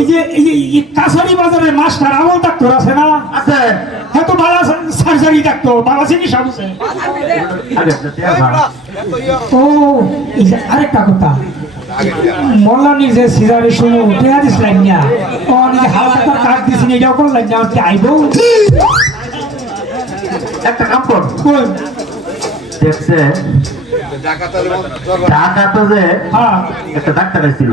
এই কাছারি বাজারের মাস্টার আমল ডাক্তার আছে না? আছে। হ্যাঁ তো বালা সার্জারি ডাক্তার বালা চিকিৎসা বুঝে। ও এই যে আরেকটা কথা, মল্লানির যে সিজারের সময় উঠে দিস লাইন না, ও নিজে হাওয়া ডাক্তার কাট দিস নি, এটাও কোন লাইন না কি আইব? একটা কাম কর, দেখছে ঢাকাতে যে একটা ডাক্তার আসছিল,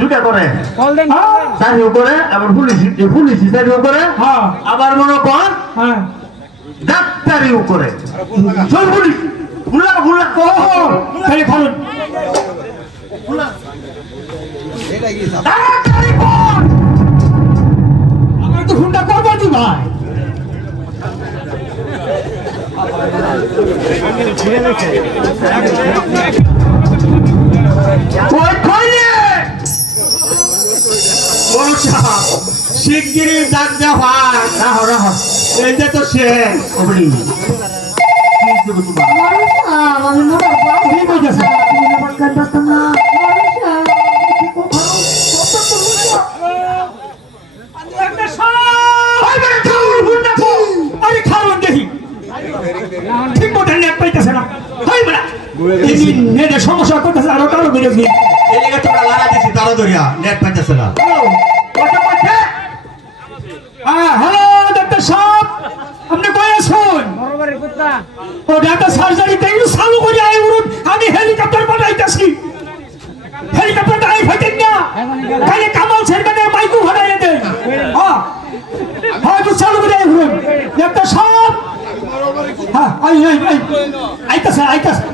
দুটা করে চাকরিও করে, আবার পুলিশ চাকরিও করে, আবার মনে কর ডাক্তারিও করে। আমার তো ফোনটা করবো দি ভাই। শিগগিরি ডাক দেওয়া এই যে তো সে সমস্যা করতেছে আরো কারো বেরোবি তারা ধরিয়া নেট পাইতেছে না। হ্যালো ডাক্তার সাহেব, আপনি কই আছেন? ও ডাক্তার সার্জারিতে চালু করে আই উড়ুন, আমি হেলিকপ্টার পাঠাইতেছি। হেলিকপ্টারটা আই ফাইতেন না, খালি কামাল সেরকানে মাইকু ভাড়াইয়া দেন। হ্যাঁ চালু করে আই উড়ুন ডাক্তার সাহেব। হ্যাঁ আইতাছে আইতাছে।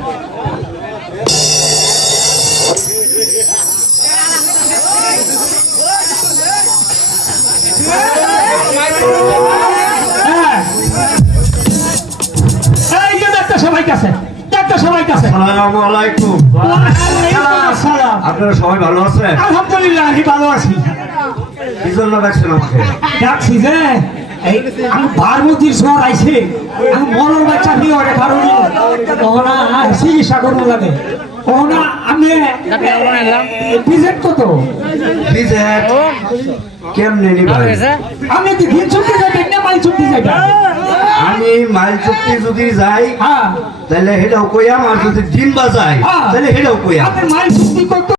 আপনারা সবাই ভালো আছেন? আলহামদুলিল্লাহ আমি ভালো আছি। কি জন্য ডাকছেন আমাকে? ডাকছি যে আমি বারমতির শহর আইছি, আমি মরণ বাচ্চা নিয়ে ওরে কারণে ওনা চিকিৎসা করবো লাগে। ওনা আমি প্রেজেন্ট কত কেমনে নিবেন? আমি কি দিন ছুটি যাইবেন না মাইল ছুটি যাইবেন? আমি মাইল চুক্তি যদি যাই তাহলে সেটাও কইয়াম, আর যদি দিন বাজাই তাহলে সেটাও কইয়াম। আপনি মাইল চুক্তি করতে